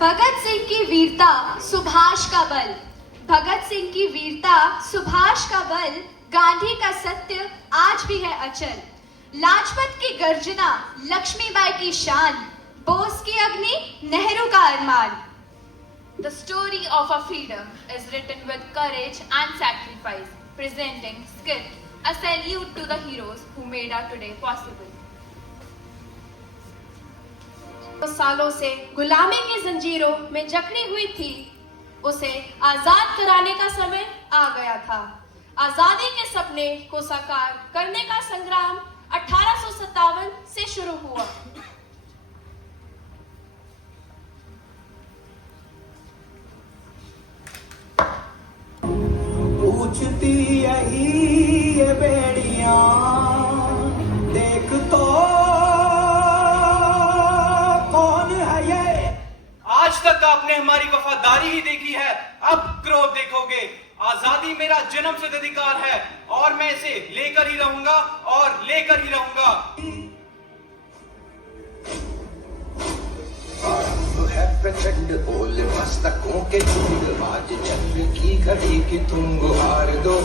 भगत सिंह की वीरता सुभाष का बल, भगत सिंह की वीरता सुभाष का बल, गांधी का सत्य आज भी है अचल। लाजपत की गर्जना लक्ष्मीबाई की शान, बोस की अग्नि नेहरू का अरमान। The story of our freedom is written with courage and sacrifice, presenting skit, a salute to the heroes who made our today possible. तो सालों से गुलामी की जंजीरों में जकड़ी हुई थी, उसे आजाद कराने का समय आ गया था। आजादी के सपने को साकार करने का संग्राम 1857 से शुरू हुआ। पूछती यही ये बेड़ियां, देख तो कौन है ये। आज तक आपने हमारी वफादारी ही देखी है, अब क्रोध देखोगे। आजादी मेरा जन्मसिद्ध अधिकार है और मैं इसे लेकर ही रहूंगा और लेकर ही रहूंगा। है प्रचंड बोल मस्तकों के झुंड, आज जंग की घड़ी की तुम गुहार दो।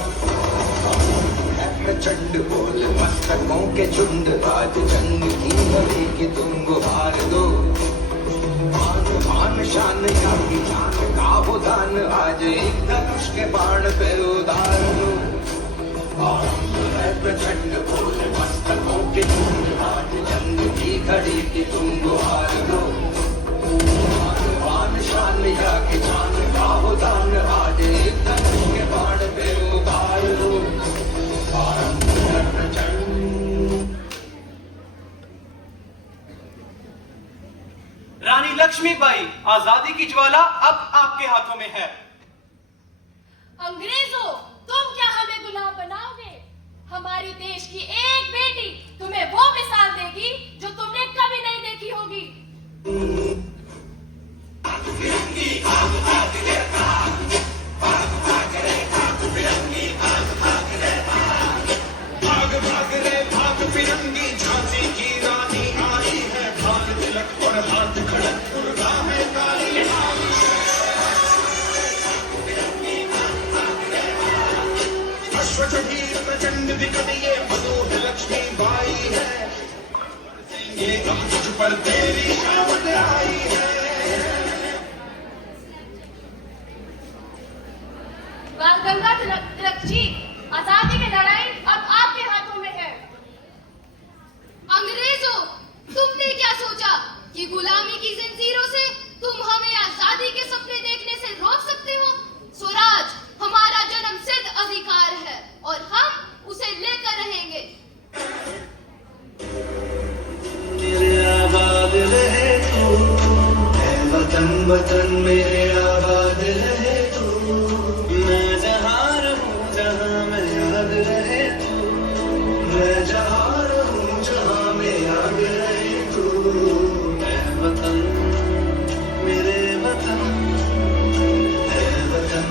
है प्रचंड बोल मस्तकों के झुंड, आज जंग की घड़ी की तुम गुहार दो। मान शान या की जान का वो दान, आज एक धनुष के बाण पे उतार दो। है प्रचंड बोल मस्तकों के झुंड, आज जंग की घड़ी की तुम गुहार दो। शान या के जान का वो दान, आज एक धनुष के बाण पे उतार दो। रानी लक्ष्मीबाई, आजादी की ज्वाला अब आपके हाथों में है। अंग्रेजों, तुम क्या हमें गुलाम बनाओगे? हमारी देश की एक बेटी तुम्हें वो मिसाल देगी जो तुमने कभी नहीं देखी होगी। प्रचंड विकट ये मनोहर लक्ष्मीबाई है, ये हम तुझ पर तेरी शामत आई है। गंगा तिलक जी, आजादी की लड़ाई अब आपके हाथों में है। अंग्रेजों, तुमने क्या सोचा कि गुलामी की जंजीरों से तुम हमें आजादी के सपने देखने से रोक सकते हो? स्वराज हमारा जन्मसिद्ध अधिकार है और हम उसे लेकर रहेंगे। मेरे आबाद रहे तू, ऐ वतन वतन मेरे आबाद रहे तू। मैं जहाँ रहूं जहाँ मैं याद रहे तू, मैं जहाँ रहूं जहाँ मैं याद रहे तू। ऐ वतन मेरे वतन, ऐ वतन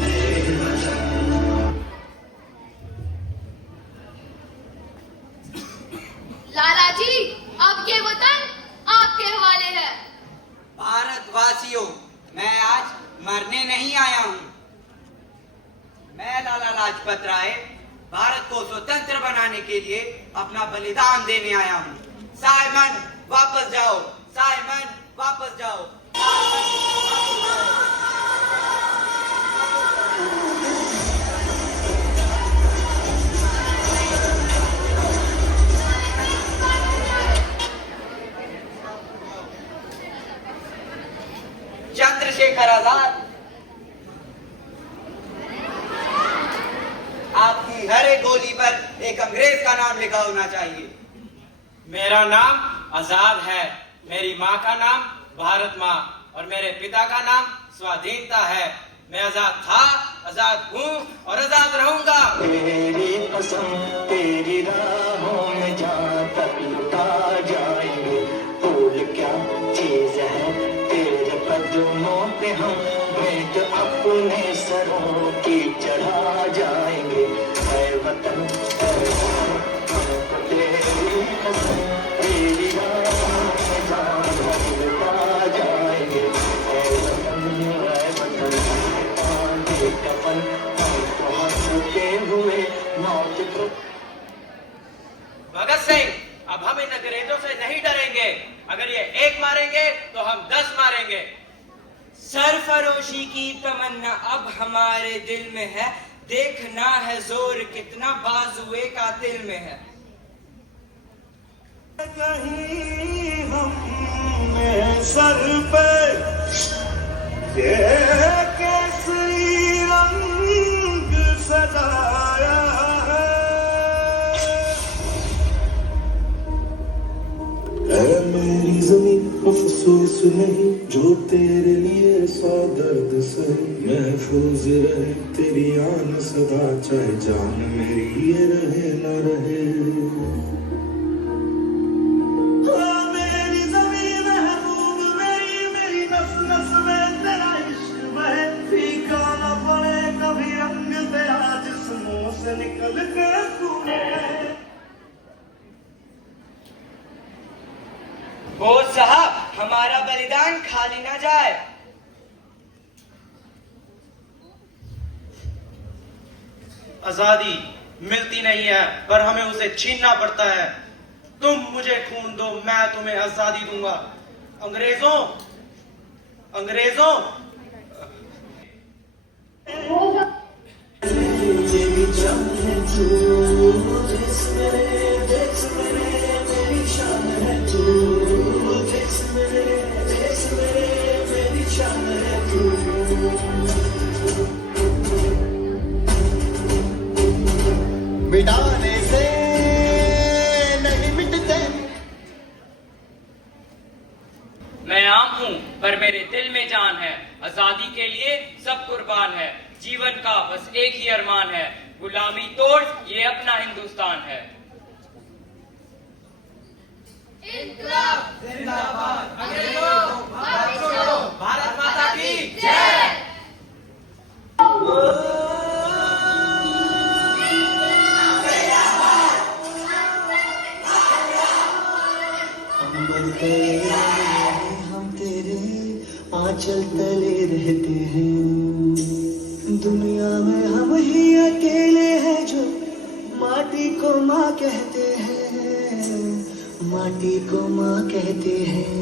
मेरे वतन। लाला जी, अब ये वतन आपके हवाले है। भारतवासियों, मैं आज मरने नहीं आया हूँ। मैं लाला लाजपत राय भारत को स्वतंत्र बनाने के लिए अपना बलिदान देने आया हूँ। साइमन वापस जाओ, साइमन वापस जाओ। चंद्रशेखर आजाद, आपकी हर एक गोली पर एक अंग्रेज का नाम लिखा होना चाहिए। मेरा नाम आजाद है, मेरी माँ का नाम भारत माँ और मेरे पिता का नाम स्वाधीनता है। मैं आजाद था, आजाद हूँ और आजाद रहूंगा। तेरी कसम तेरी राहों में जहाँ तक लुटा जाएंगे, फूल क्या चीज है तेरे कदमों पे हम भेंट अपने सरों की चढ़ा जाएंगे। ऐ वतन ऐ वतन, हमको तेरी कसम तेरी राहों में जहाँ तक लुटा जाएंगे। अगर ये एक मारेंगे तो हम 10 मारेंगे। सरफरोशी की तमन्ना अब हमारे दिल में है, देखना है जोर कितना बाजुए कातिल में है। कहीं हमने सर पे ये केसरी रंग सजाया है मेरी जमीन अफसोस नहीं जो तेरे लिए 100 दर्द सही, महफूज रहे तेरी आन सदा चाहे जान मेरी ये रहे न रहे। निकल के वो साहब हमारा बलिदान खाली ना जाए। आजादी मिलती नहीं है पर हमें उसे छीनना पड़ता है। तुम मुझे खून दो, मैं तुम्हें आजादी दूंगा। अंग्रेजों अंग्रेजों मिटाने से नहीं मिटते। मैं आम हूँ पर मेरे दिल में जान है, आजादी के लिए सब कुर्बान है। जीवन का बस एक ही अरमान है, गुलामी तोड़ ये अपना हिंदुस्तान है। इनकलाब जिंदाबाद, अंग्रेजों भारत छोड़ो, भारत माता की जय। हम तेरे आंचल तले रहते हैं, दुनिया में हम ही अकेले हैं जो माटी को माँ कहते हैं, माटी को माँ कहते हैं।